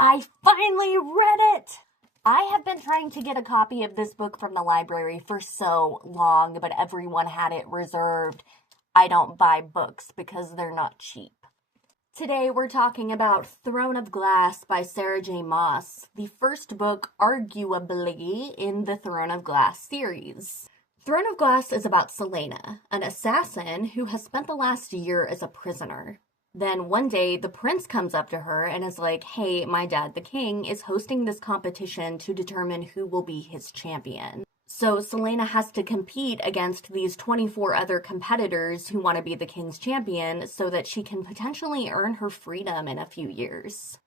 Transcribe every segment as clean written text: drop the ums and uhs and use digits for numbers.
I finally read it! I have been trying to get a copy of this book from the library for so long, but everyone had it reserved. I don't buy books because they're not cheap. Today we're talking about Throne of Glass by Sarah J. Maas, the first book, arguably, in the Throne of Glass series. Throne of Glass is about Celaena, an assassin who has spent the last year as a prisoner. Then one day, the prince comes up to her and is like, hey, my dad, the king, is hosting this competition to determine who will be his champion. So Celaena has to compete against these 24 other competitors who want to be the king's champion so that she can potentially earn her freedom in a few years.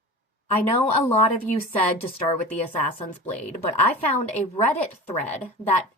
I know a lot of you said to start with the Assassin's Blade, but I found a Reddit thread that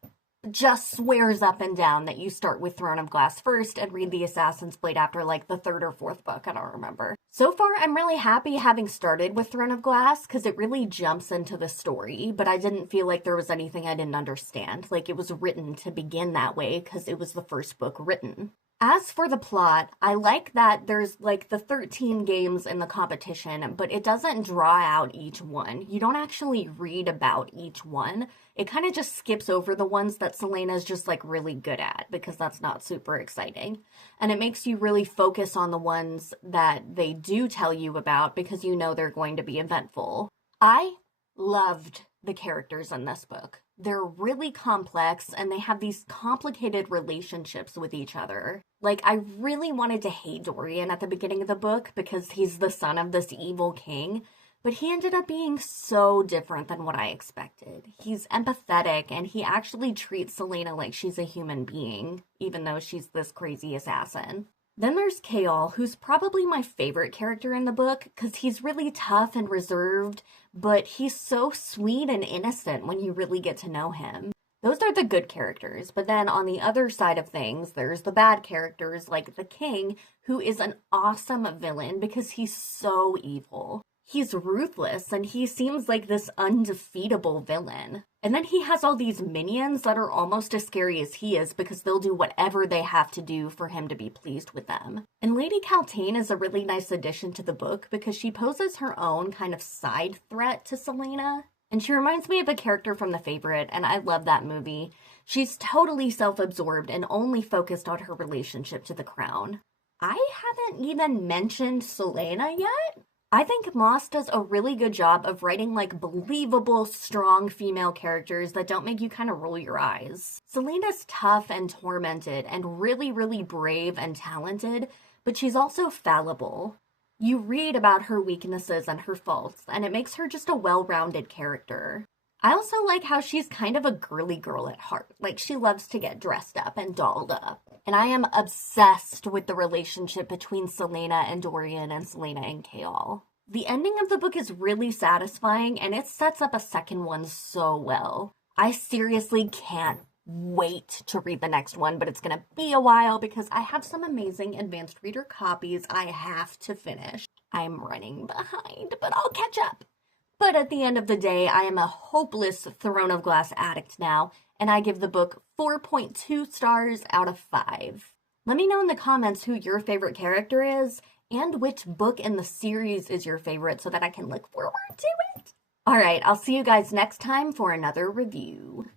just swears up and down that you start with Throne of Glass first and read the Assassin's Blade after like the third or fourth book, I don't remember. So far, I'm really happy having started with Throne of Glass because it really jumps into the story, but I didn't feel like there was anything I didn't understand. Like it was written to begin that way because it was the first book written. As for the plot, I like that there's like the 13 games in the competition, but it doesn't draw out each one. You don't actually read about each one. It kind of just skips over the ones that Celaena's just like really good at because that's not super exciting. And it makes you really focus on the ones that they do tell you about because you know they're going to be eventful. I loved the characters in this book. They're really complex and they have these complicated relationships with each other. Like, I really wanted to hate Dorian at the beginning of the book because he's the son of this evil king, but he ended up being so different than what I expected. He's empathetic and he actually treats Celaena like she's a human being, even though she's this crazy assassin. Then there's Chaol, who's probably my favorite character in the book because he's really tough and reserved, but he's so sweet and innocent when you really get to know him. Those are the good characters, but then on the other side of things, there's the bad characters like the king, who is an awesome villain because he's so evil. He's ruthless and he seems like this undefeatable villain. And then he has all these minions that are almost as scary as he is because they'll do whatever they have to do for him to be pleased with them. And Lady Kaltain is a really nice addition to the book because she poses her own kind of side threat to Celaena. And she reminds me of a character from The Favorite, and I love that movie. She's totally self-absorbed and only focused on her relationship to the crown. I haven't even mentioned Celaena yet. I think Maas does a really good job of writing like believable, strong female characters that don't make you kind of roll your eyes. Celaena's tough and tormented and really, really brave and talented, but she's also fallible. You read about her weaknesses and her faults, and it makes her just a well-rounded character. I also like how she's kind of a girly girl at heart. Like, she loves to get dressed up and dolled up. And I am obsessed with the relationship between Celaena and Dorian and Celaena and Chaol. The ending of the book is really satisfying, and it sets up a second one so well. I seriously can't wait to read the next one, but it's gonna be a while because I have some amazing advanced reader copies I have to finish. I'm running behind, but I'll catch up. But at the end of the day, I am a hopeless Throne of Glass addict now, and I give the book 4.2 stars out of 5. Let me know in the comments who your favorite character is, and which book in the series is your favorite so that I can look forward to it. Alright, I'll see you guys next time for another review.